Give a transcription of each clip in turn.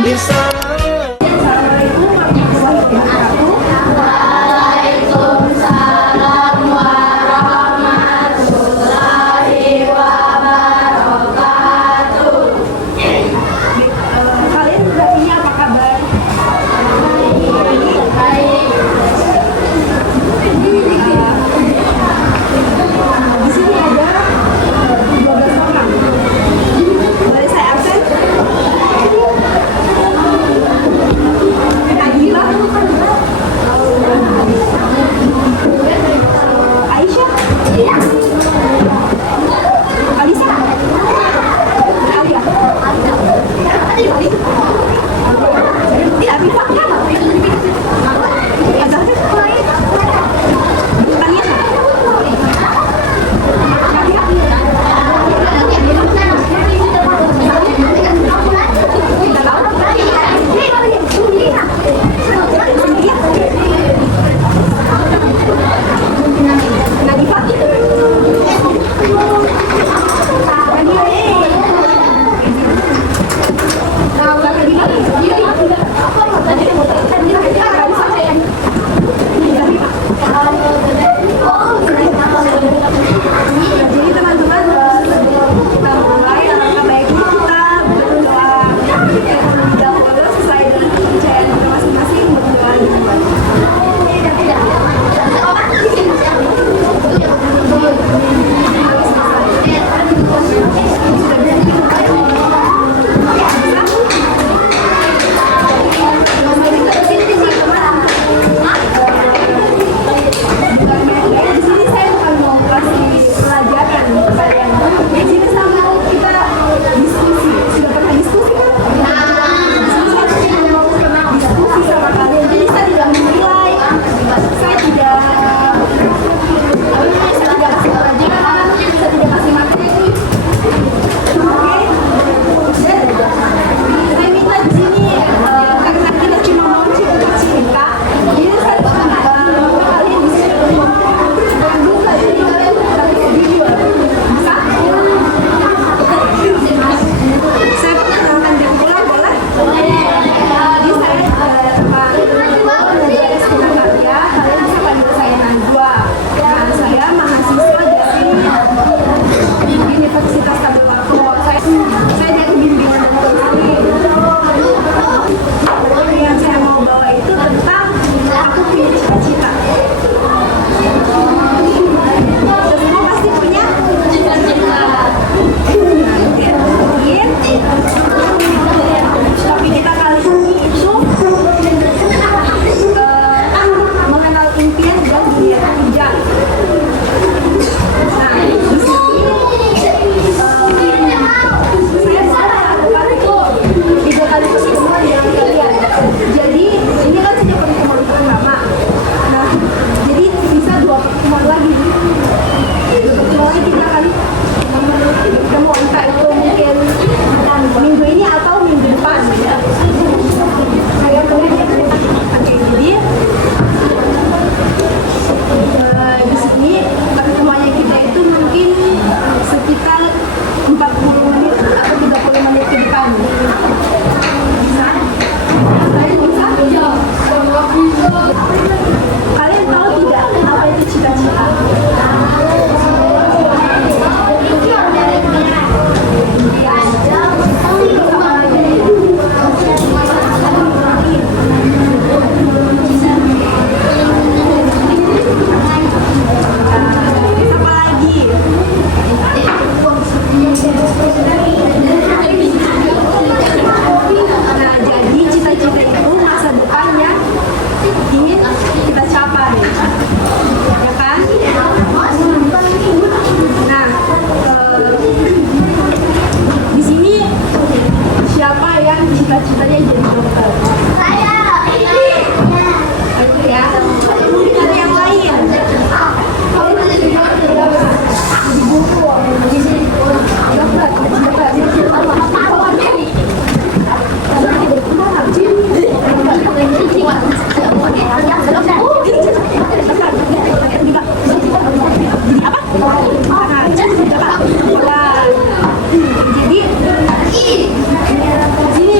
bisa. Assalamualaikum warahmatullahi wabarakatuh. Waalaikumsalam warahmatullahi wabarakatuh. Kalian hari ini apa kabar? Baik. Di sini ada 12 orang. Boleh saya absen? Nabila, Aisyah, Alisa, Alia, Abifah, Azafir, Tania, jadi teman-teman, kita mulai langkah baiknya kita berdoa terlebih dahulu sesuai dengan kepercayaan kita masing-masing, berdoa duluan. Di sini saya bukan mau kasih pelajaran ke kalian. Di sini sama kita diskusi. Sudah pernah diskusi kan? Diskusi sama kalian. Jadi saya tidak menilai. Saya tidak kasih pelajaran. Saya tidak kasih materi. Oke? Dan saya minta di sini karena kita cuma mau cerita. Jadi saya kalian bisa buka jadi kalian kasih video bisa? Saya perkenalkan jam pulang boleh? Jadi saya teman dari sekolah karya, kalian bisa panggil saya Najwa. Nah, saya mahasiswa dari Universitas Kabupaten. Saya dari bimbingan dan konseling. Yang saya mau bawa itu tentang aku punya cita-cita. Semua pasti punya cita-cita. Tapi kita kali ini itu mengenal impian dan dunia kerja. Nah, di sini saya melakukan itu 3 kali pertemuan dengan kalian. Jadi ini kan saja pertemuan pertama. Nah, jadi bisa 2 pertemuan lagi. Pertemuan kita akan bertemu entah itu mungkin minggu ini atau minggu depan. Saya boleh. Oke, jadi di sini pertemuannya kita itu mungkin sekitar 40 menit atau 30 menit ke depan. Bisa? Kalian tahu tidak apa itu cita-cita? Apa lagi? Nah, jadi cita-cita itu masa depan yang ingin kita capai, ya kan? Nah, di sini siapa yang cita-citanya jadi dokter? Itu ya. Mungkin ada yang lain. Jadi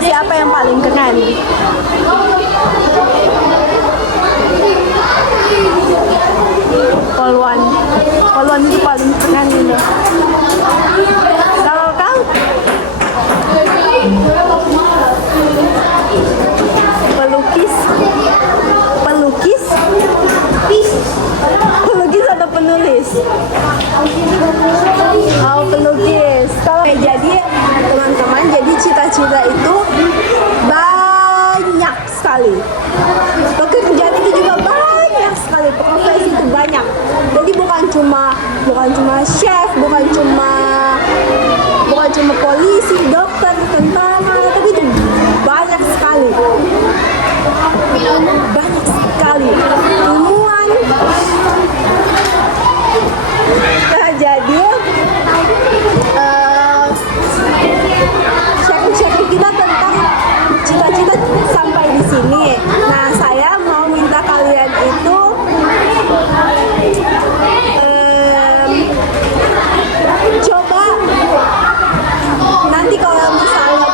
profesi apa yang paling keren? Poluan. Poluan itu paling keren gitu. Kalau kau? Pelukis. Pelukis? Pelukis atau penulis? Oh, pelukis. Kalau jadi teman-teman, jadi cita-cita itu banyak sekali. Pekerjaan itu juga banyak sekali. Profesi itu banyak. Jadi bukan cuma chef, bukan cuma polisi, dokter, tentara, tapi itu banyak sekali. Banyak sekali. Ilmuwan. Nah, jadi sharing kita tentang cita-cita sampai di sini. Nah, saya mau minta kalian itu coba nanti kalau misalnya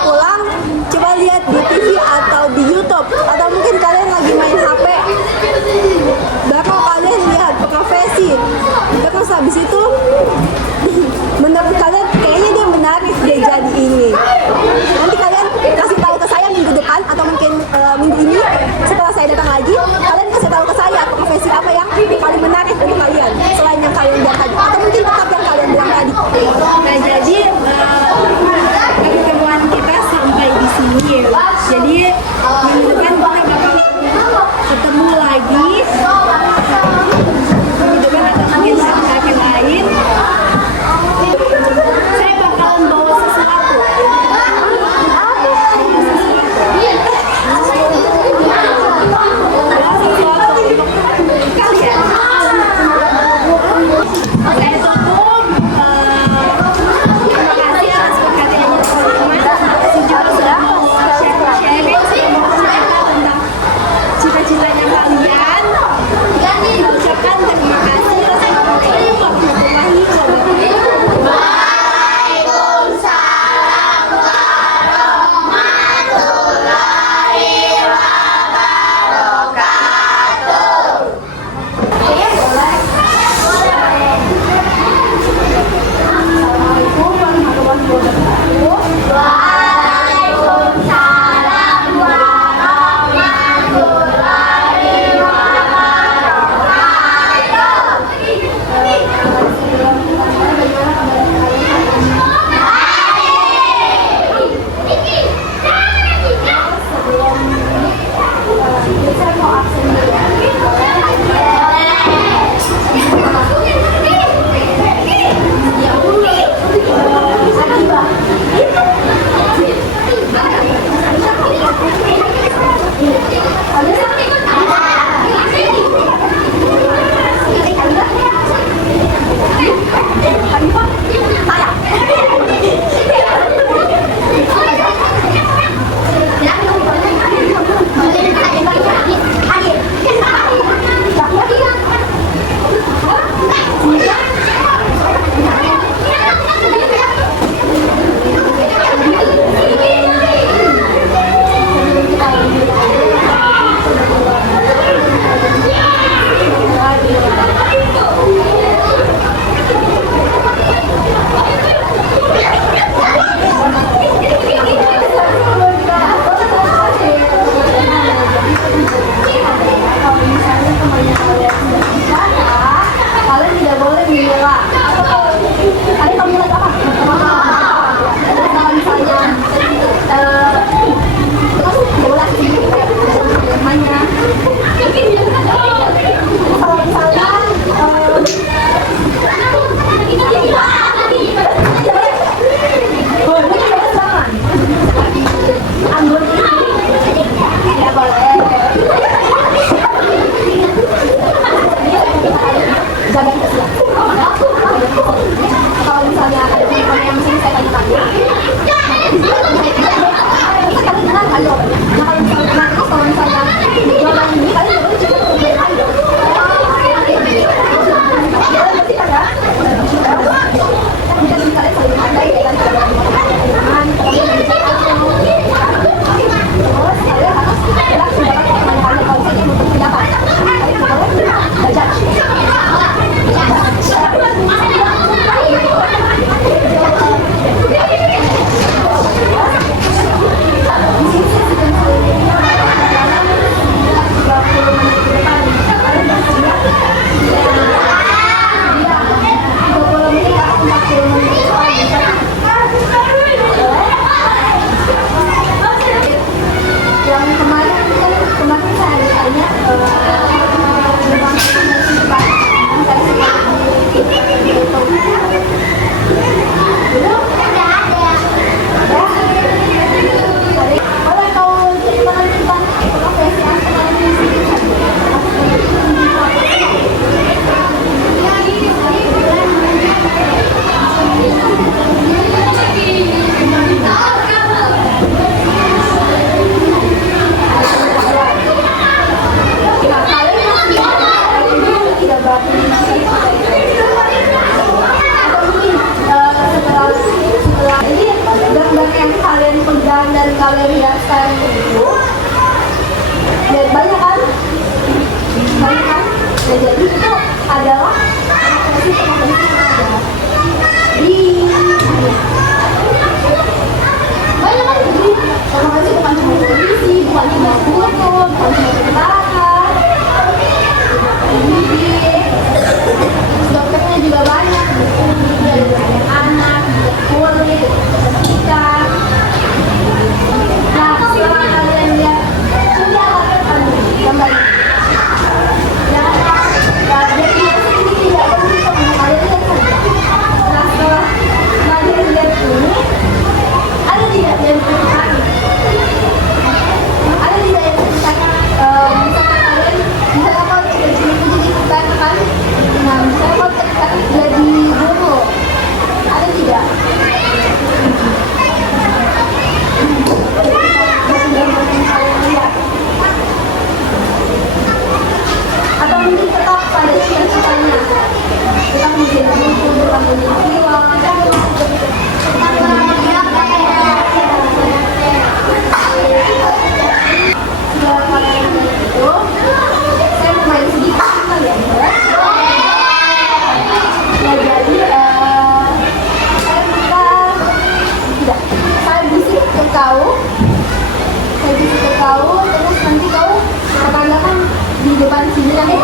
depan sini nanti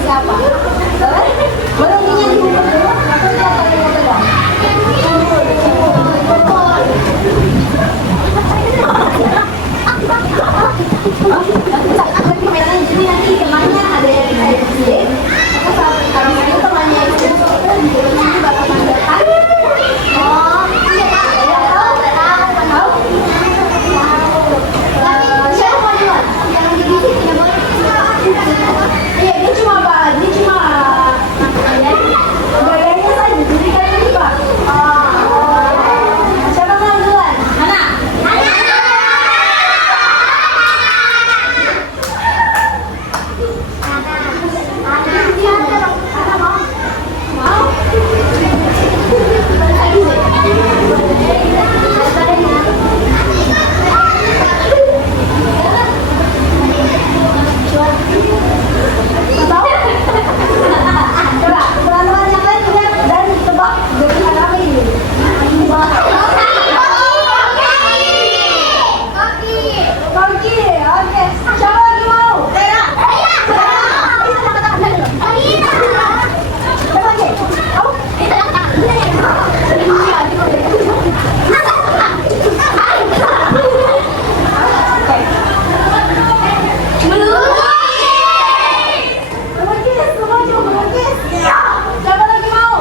siapa? Boleh ini yang dibuka dulu atau dia akan pegang? Jadi nanti temannya ada yang saya kecil, habis itu temannya yang kecil nanti bakal mandatkan. Oh, iya Pak. Tahu? Siapa duluan? Yang di sini ya boleh. Iya, dia cuma gayanya saja, jadi kan ini Pak. Siapa yang duluan? Mana? Coba, teman-teman yang lain lihat dan tebak dengan apa ini? Koki, oke. Siapa lagi mau? Siapa lagi? Kamu? Melukis, semua cuma melukis. Siapa lagi mau?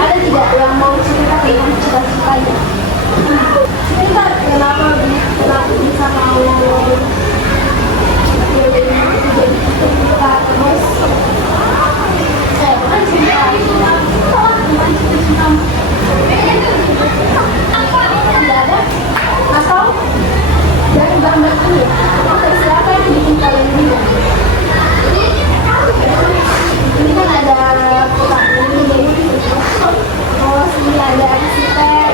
Ada tidak yang mau cerita tentang cita-citanya? Cerita kenapa bisa mau terus? Saya kan cerita tidak ada atau dari gambar ini siapa yang bikin kalian bingung? Ini kan ada kotak ini, oh sini ada arsitek,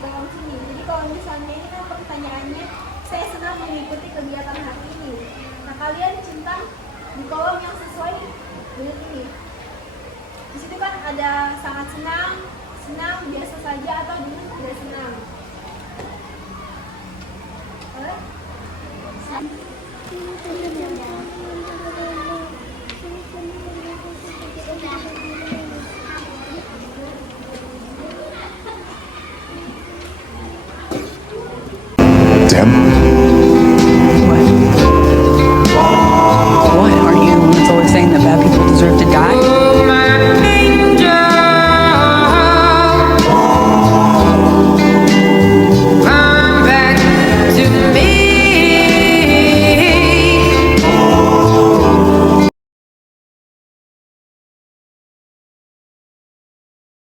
kolom sini. Jadi kalau misalnya ini kan pertanyaannya, saya senang mengikuti kegiatan hari ini. Nah, kalian centang di kolom yang sesuai dengan ini. Di situ kan ada sangat senang, senang, biasa saja, atau tidak senang. Boleh? Damn.